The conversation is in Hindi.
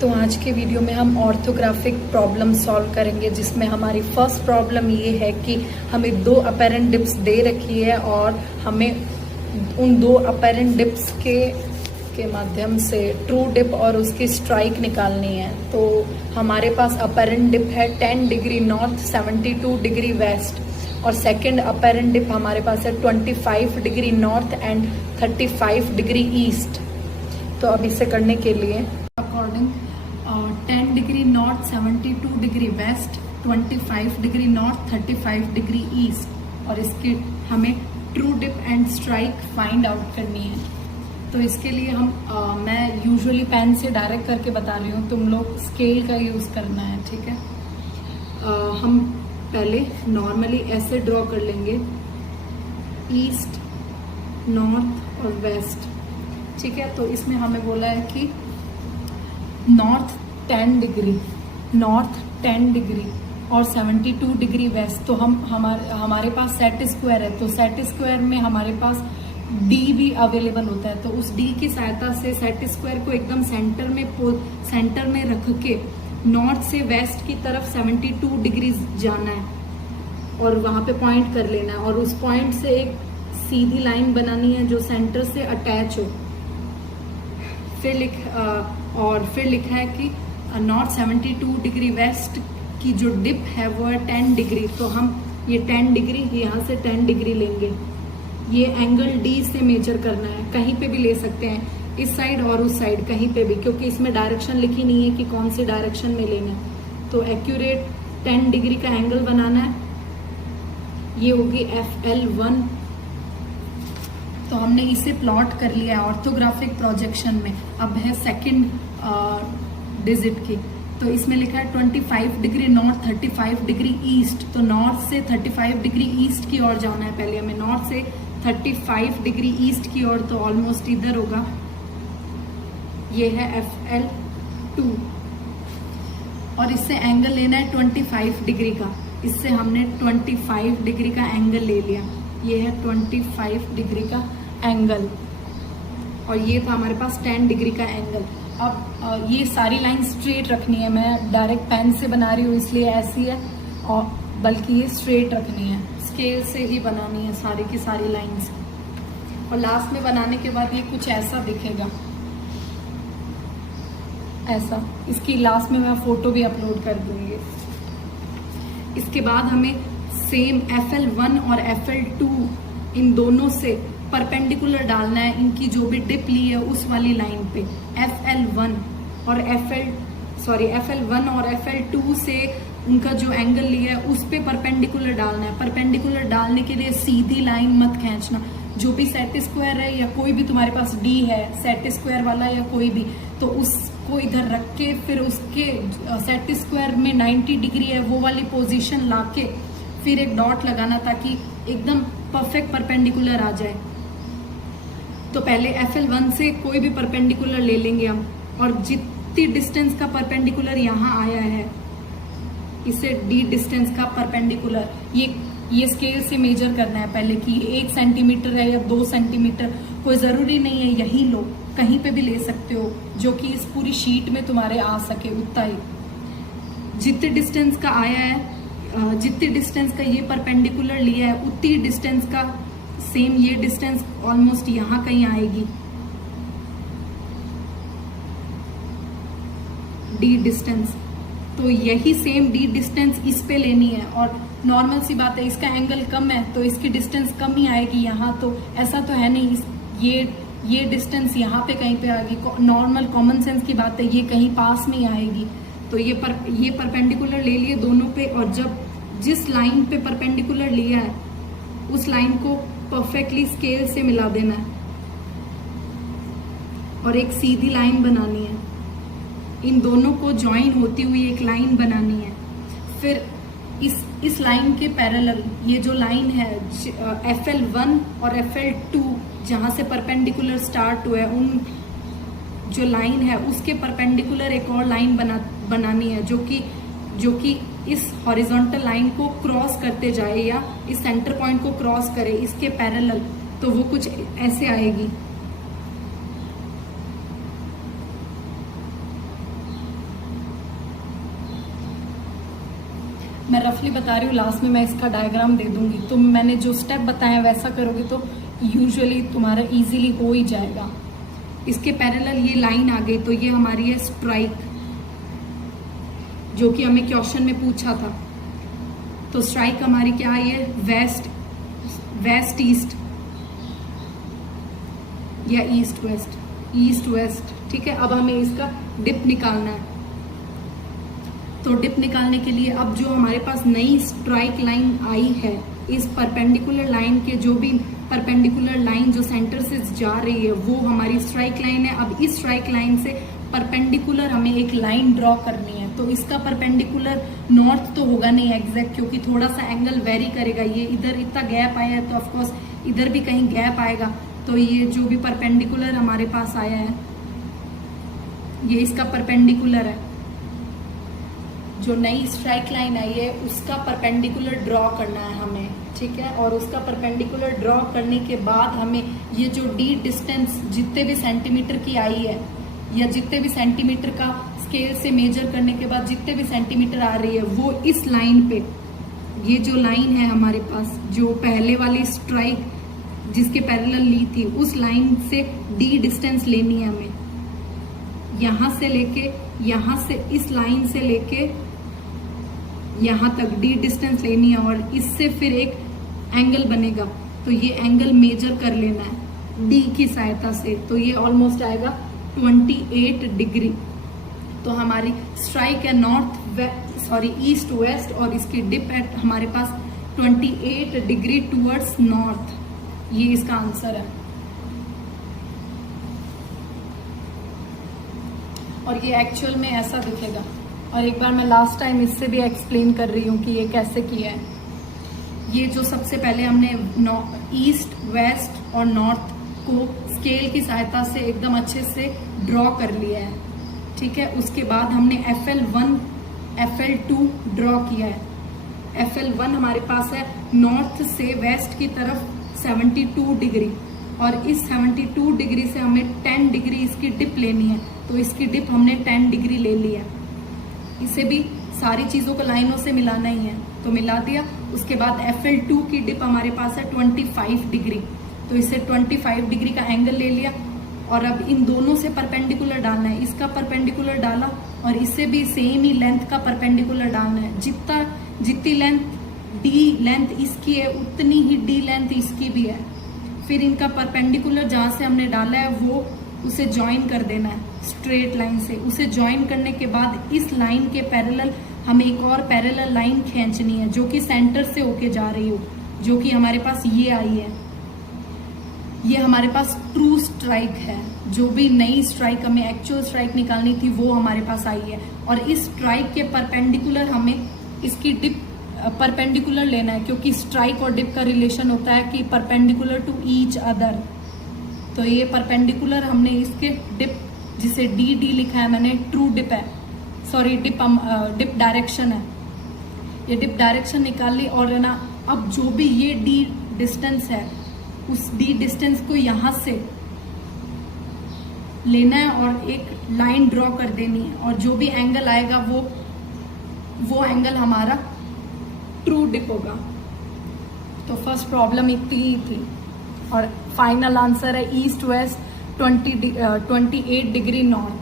तो आज के वीडियो में हम ऑर्थोग्राफिक प्रॉब्लम सॉल्व करेंगे, जिसमें हमारी फर्स्ट प्रॉब्लम ये है कि हमें दो अपेरेंट डिप्स दे रखी है और हमें उन दो अपेरेंट डिप्स के माध्यम से ट्रू डिप और उसकी स्ट्राइक निकालनी है। तो हमारे पास अपेरेंट डिप है 10 डिग्री नॉर्थ 72 डिग्री वेस्ट और सेकेंड अपेरेंट डिप हमारे पास है 25 degree north and 35 degree east. तो अब इसे करने के लिए according 10 degree north 72 degree west 25 degree north 35 degree east और इसकी हमें true dip and strike find out करनी है। तो इसके लिए हम मैं यूजुअली पेन से डायरेक्ट करके बता रही हूँ, तुम लोग स्केल का यूज़ करना है, ठीक है। हम पहले नॉर्मली ऐसे ड्रॉ कर लेंगे ईस्ट, नॉर्थ और वेस्ट, ठीक है। तो इसमें हमें बोला है कि नॉर्थ 10 डिग्री और 72 डिग्री वेस्ट। तो हमारे पास सेट स्क्वायर है, तो सेट स्क्वायर में हमारे पास डी भी अवेलेबल होता है। तो उस डी की सहायता से सेट स्क्वायर को एकदम सेंटर में रख के नॉर्थ से वेस्ट की तरफ 72 डिग्री जाना है और वहां पे पॉइंट कर लेना है और उस पॉइंट से एक सीधी लाइन बनानी है जो सेंटर से अटैच हो। फिर लिखा है कि नॉर्थ 72 डिग्री वेस्ट की जो डिप है वो है 10 डिग्री। तो हम ये 10 डिग्री यहाँ से 10 डिग्री लेंगे। ये एंगल डी से मेजर करना है, कहीं पे भी ले सकते हैं, इस साइड और उस साइड कहीं पे भी, क्योंकि इसमें डायरेक्शन लिखी नहीं है कि कौन सी डायरेक्शन में लेना है। तो एक्यूरेट 10 डिग्री का एंगल बनाना है, ये होगी FL1। तो हमने इसे प्लॉट कर लिया है ऑर्थोग्राफिक प्रोजेक्शन में। अब है सेकंड डिजिट की, तो इसमें लिखा है 25 डिग्री नॉर्थ 35 डिग्री ईस्ट। तो नॉर्थ से 35 डिग्री ईस्ट की ओर जाना है। पहले हमें नॉर्थ से 35 डिग्री ईस्ट की ओर, तो ऑलमोस्ट इधर होगा, ये है FL2। और इससे एंगल लेना है 25 डिग्री का। इससे हमने 25 डिग्री का एंगल ले लिया, ये है 25 डिग्री का एंगल और ये था हमारे पास 10 डिग्री का एंगल। अब ये सारी लाइन स्ट्रेट रखनी है, मैं डायरेक्ट पेन से बना रही हूँ इसलिए ऐसी है, और बल्कि ये स्ट्रेट रखनी है, स्केल से ही बनानी है सारी की सारी लाइंस। और लास्ट में बनाने के बाद ये कुछ ऐसा दिखेगा, ऐसा। इसकी लास्ट में मैं फोटो भी अपलोड कर दूंगी। इसके बाद हमें सेम FL1 और FL2 इन दोनों से परपेंडिकुलर डालना है, इनकी जो भी डिप ली है उस वाली लाइन पे। FL1 और FL2 से उनका जो एंगल लिया है उस पे परपेंडिकुलर डालना है। परपेंडिकुलर डालने के लिए सीधी लाइन मत खींचना, जो भी सेट स्क्वायर है या कोई भी तुम्हारे पास डी है सेट स्क्वायर वाला या कोई भी, तो उसको इधर रख के फिर उसके सेट स्क्वायर में 90 डिग्री है वो वाली पोजीशन लाके फिर एक डॉट लगाना, ताकि एकदम परफेक्ट परपेंडिकुलर आ जाए। तो पहले FL1 से कोई भी परपेंडिकुलर ले लेंगे हम, और जितनी डिस्टेंस का परपेंडिकुलर यहाँ आया है इसे D डिस्टेंस का परपेंडिकुलर ये स्केल से मेजर करना है पहले कि 1 सेंटीमीटर है या 2 सेंटीमीटर, कोई ज़रूरी नहीं है यही लो, कहीं पे भी ले सकते हो जो कि इस पूरी शीट में तुम्हारे आ सके उतना ही। जितने डिस्टेंस का आया है, जितनी डिस्टेंस का ये परपेंडिकुलर लिया है उतनी डिस्टेंस का सेम ये डिस्टेंस ऑलमोस्ट यहाँ कहीं आएगी, D डिस्टेंस। तो यही सेम D डिस्टेंस इस पे लेनी है, और नॉर्मल सी बात है इसका एंगल कम है तो इसकी डिस्टेंस कम ही आएगी यहाँ। तो ऐसा तो है नहीं, ये डिस्टेंस यहाँ पे कहीं पे आएगी, नॉर्मल कॉमन सेंस की बात है, ये कहीं पास में ही आएगी। तो ये परपेंडिकुलर ले लिए दोनों पे, और जब जिस लाइन पे परपेंडिकुलर लिया है उस लाइन को परफेक्टली स्केल से मिला देना है और एक सीधी लाइन बनानी है, इन दोनों को ज्वाइन होती हुई एक लाइन बनानी है। फिर इस लाइन के पैरेलल ये जो लाइन है FL1 और FL2 जहाँ से परपेंडिकुलर स्टार्ट हुआ है, उन जो लाइन है उसके परपेंडिकुलर एक और लाइन बनानी है जो कि इस हॉरिजॉन्टल लाइन को क्रॉस करते जाए या इस सेंटर पॉइंट को क्रॉस करे इसके पैरेलल। तो वो कुछ ऐसे आएगी। मैं रफली बता रही हूँ, लास्ट में मैं इसका डायग्राम दे दूंगी। तो मैंने जो स्टेप बताया वैसा करोगे तो यूजुअली तुम्हारा इजीली हो ही जाएगा। इसके पैरेलल ये लाइन आ गई, तो ये हमारी है स्ट्राइक, जो कि हमें क्वेश्चन में पूछा था। तो स्ट्राइक हमारी क्या है, वेस्ट ईस्ट या ईस्ट वेस्ट, ठीक है। अब हमें इसका डिप निकालना है। तो डिप निकालने के लिए अब जो हमारे पास नई स्ट्राइक लाइन आई है, इस परपेंडिकुलर लाइन के जो भी परपेंडिकुलर लाइन जो सेंटर से जा रही है वो हमारी स्ट्राइक लाइन है। अब इस स्ट्राइक लाइन से परपेंडिकुलर हमें एक लाइन ड्रॉ करनी है। तो इसका परपेंडिकुलर नॉर्थ तो होगा नहीं एग्जैक्ट, क्योंकि थोड़ा सा एंगल वेरी करेगा। ये इधर इतना गैप आया है तो ऑफकोर्स इधर भी कहीं गैप आएगा। तो ये जो भी परपेंडिकुलर हमारे पास आया है, ये इसका परपेंडिकुलर है। जो नई स्ट्राइक लाइन आई है उसका परपेंडिकुलर ड्रॉ करना है हमें, ठीक है। और उसका परपेंडिकुलर ड्रॉ करने के बाद हमें ये जो डी डिस्टेंस जितने भी सेंटीमीटर की आई है, या जितने भी सेंटीमीटर का स्केल से मेजर करने के बाद जितने भी सेंटीमीटर आ रही है, वो इस लाइन पे, ये जो लाइन है हमारे पास, जो पहले वाली स्ट्राइक जिसके पैरेलल ली थी, उस लाइन से डी डिस्टेंस लेनी है हमें। यहां से लेके, यहां से इस लाइन से लेके यहां तक डी डिस्टेंस लेनी है, और इससे फिर एक एंगल बनेगा। तो ये एंगल मेजर कर लेना है डी की सहायता से। तो ये ऑलमोस्ट आएगा 28 डिग्री। तो हमारी स्ट्राइक है ईस्ट वेस्ट, और इसकी डिप है हमारे पास 28 डिग्री टूवर्ड्स नॉर्थ। ये इसका आंसर है। और ये एक्चुअल में ऐसा दिखेगा। और एक बार मैं लास्ट टाइम इससे भी एक्सप्लेन कर रही हूँ कि ये कैसे किया है। ये जो सबसे पहले हमने ईस्ट वेस्ट और नॉर्थ को स्केल की सहायता से एकदम अच्छे से ड्रॉ कर लिया है, ठीक है। उसके बाद हमने FL1 FL2 ड्रॉ किया है। FL1 हमारे पास है नॉर्थ से वेस्ट की तरफ 72 डिग्री, और इस 72 डिग्री से हमें 10 डिग्री इसकी डिप लेनी है। तो इसकी डिप हमने 10 डिग्री ले लिया। इसे भी सारी चीजों को लाइनों से मिलाना ही है, तो मिला दिया। उसके बाद FL2 की डिप हमारे पास है 25 डिग्री, तो इसे 25 डिग्री का एंगल ले लिया। और अब इन दोनों से परपेंडिकुलर डालना है। इसका परपेंडिकुलर डाला और इसे भी सेम ही लेंथ का परपेंडिकुलर डालना है। जितनी लेंथ डी लेंथ इसकी है, उतनी ही डी लेंथ इसकी भी है। फिर इनका परपेंडिकुलर जहां से हमने डाला है वो उसे ज्वाइन कर देना है स्ट्रेट लाइन से। उसे ज्वाइन करने के बाद इस लाइन के पैरेलल हमें एक और पैरेलल लाइन खींचनी है, जो कि सेंटर से होके जा रही हो, जो कि हमारे पास ये आई है। ये हमारे पास ट्रू स्ट्राइक है। जो भी नई स्ट्राइक हमें एक्चुअल स्ट्राइक निकालनी थी वो हमारे पास आई है। और इस स्ट्राइक के परपेंडिकुलर हमें इसकी डिप परपेंडिकुलर लेना है, क्योंकि स्ट्राइक और डिप का रिलेशन होता है कि परपेंडिकुलर टू ईच अदर। तो ये परपेंडिकुलर हमने इसके डिप, जिसे डी लिखा है मैंने, ट्रू डिप है, सॉरी डिप डायरेक्शन है। ये डिप डायरेक्शन निकाल ली। और है ना, अब जो भी ये डी डिस्टेंस है, उस डी डिस्टेंस को यहां से लेना है और एक लाइन ड्रॉ कर देनी है। और जो भी एंगल आएगा वो एंगल हमारा ट्रू डिप होगा। तो फर्स्ट प्रॉब्लम इतनी ही थी। और फाइनल आंसर है ईस्ट वेस्ट 28 डिग्री नॉर्थ।